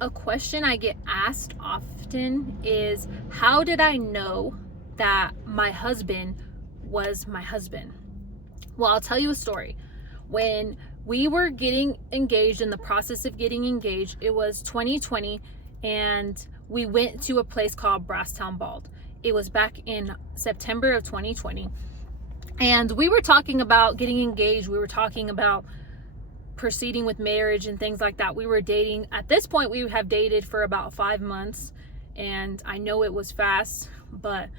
a question I get asked often is, how did I know that my husband was my husband? Well, I'll tell you a story. When we were getting engaged, in the process of getting engaged, it was 2020, and we went to a place called Brasstown Bald. It was back in September of 2020. And we were talking about getting engaged. We were talking about proceeding with marriage and things like that. We were dating. At this point, we have dated for about 5 months. And I know it was fast, but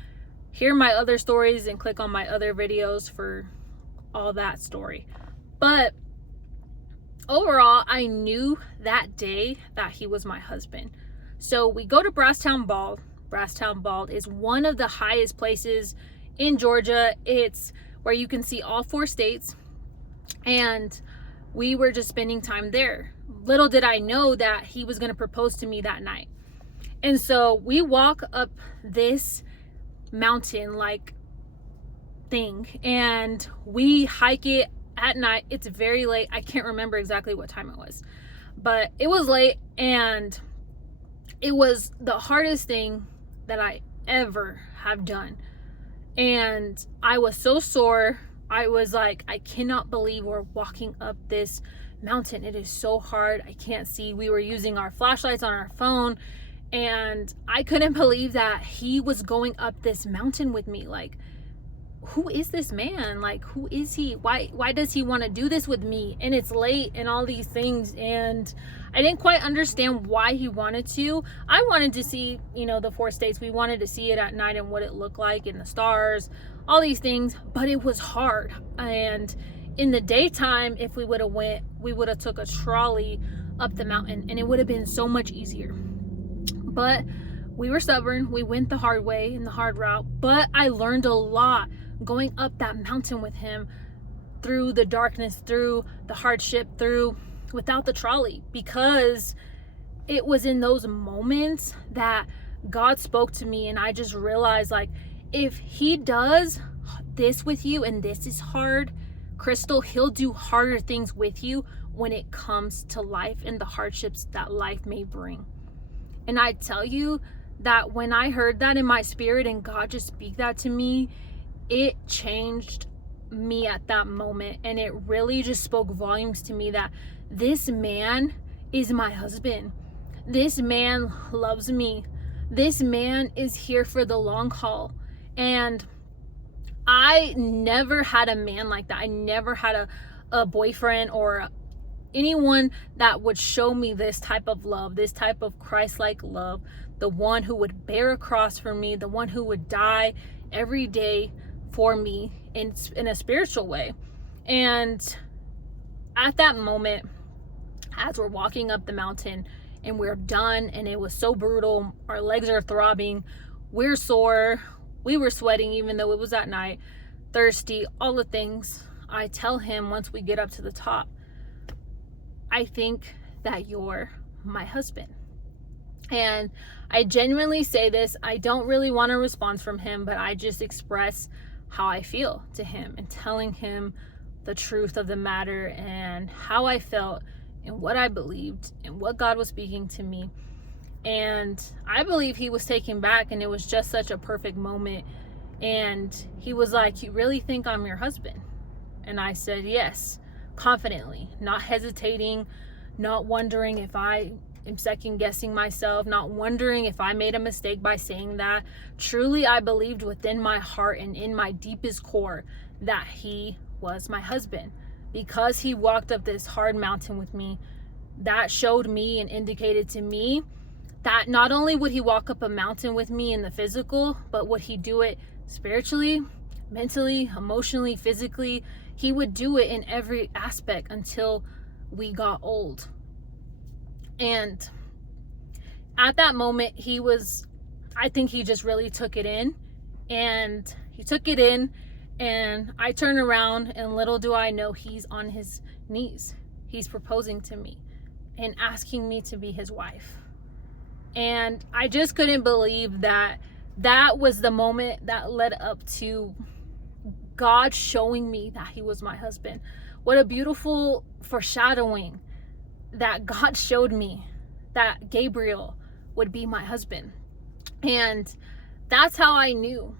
hear my other stories and click on my other videos for all that story. But overall, I knew that day that he was my husband. So we go to Brasstown Bald. Brasstown Bald is one of the highest places in Georgia. It's where you can see all 4 states. And we were just spending time there. Little did I know that he was going to propose to me that night. And so we walk up this mountain like thing, and we hike it at night. It's very late. I can't remember exactly what time it was, but it was late, and it was the hardest thing that I ever have done. And I was so sore. I was like, I cannot believe we're walking up this mountain. It is so hard. I can't see. We were using our flashlights on our phone, and I couldn't believe that he was going up this mountain with me. Like, who is this man? Like, who is he? Why does he want to do this with me? And it's late and all these things. And I didn't quite understand why he wanted to. I wanted to see, the 4 states. We wanted to see it at night and what it looked like, and the stars, all these things, but it was hard. And in the daytime, if we would have went, we would have took a trolley up the mountain, and it would have been so much easier. But we were stubborn. We went the hard way and the hard route. But I learned a lot going up that mountain with him, through the darkness, through the hardship, without the trolley, because it was in those moments that God spoke to me. And I just realized, like, if he does this with you and this is hard, Crystal, he'll do harder things with you when it comes to life and the hardships that life may bring. And I tell you that when I heard that in my spirit and God just speak that to me, it changed me at that moment. And it really just spoke volumes to me that this man is my husband. This man loves me. This man is here for the long haul. And I never had a man like that. I never had a boyfriend or anyone that would show me this type of love, this type of Christ-like love, the one who would bear a cross for me, the one who would die every day for me in a spiritual way. And at that moment, as we're walking up the mountain and we're done, and it was so brutal, our legs are throbbing, we're sore, we were sweating even though it was at night, thirsty, all the things. I tell him once we get up to the top, I think that you're my husband. And I genuinely say this. I don't really want a response from him, but I just express how I feel to him and telling him the truth of the matter and how I felt and what I believed and what God was speaking to me. And I believe he was taken back, and it was just such a perfect moment. And he was like, "You really think I'm your husband?" And I said, "Yes," confidently, not hesitating, not wondering if I am second guessing myself, not wondering if I made a mistake by saying that. Truly, I believed within my heart and in my deepest core that he was my husband, because he walked up this hard mountain with me. That showed me and indicated to me that not only would he walk up a mountain with me in the physical, but would he do it spiritually, mentally, emotionally, physically. He would do it in every aspect until we got old. And at that moment, I think he just really took it in. And he took it in, and I turned around, and little do I know, he's on his knees. He's proposing to me and asking me to be his wife. And I just couldn't believe that was the moment that led up to God showing me that he was my husband. What a beautiful foreshadowing that God showed me that Gabriel would be my husband. And that's how I knew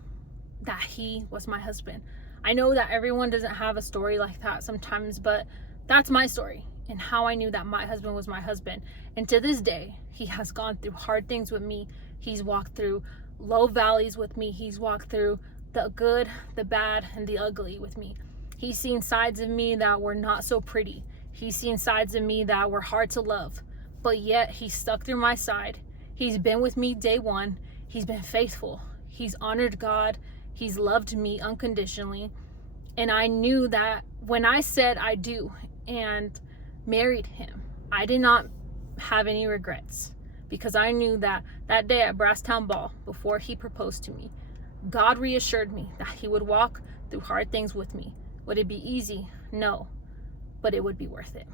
that he was my husband. I know that everyone doesn't have a story like that sometimes, but that's my story and how I knew that my husband was my husband. And to this day, he has gone through hard things with me. He's walked through low valleys with me. He's walked through the good, the bad, and the ugly with me. He's seen sides of me that were not so pretty. He's seen sides of me that were hard to love, but yet he stuck through my side. He's been with me day one. He's been faithful. He's honored God. He's loved me unconditionally. And I knew that when I said I do and married him, I did not have any regrets, because I knew that that day at Brasstown Ball, before he proposed to me, God reassured me that he would walk through hard things with me. Would it be easy? No, but it would be worth it.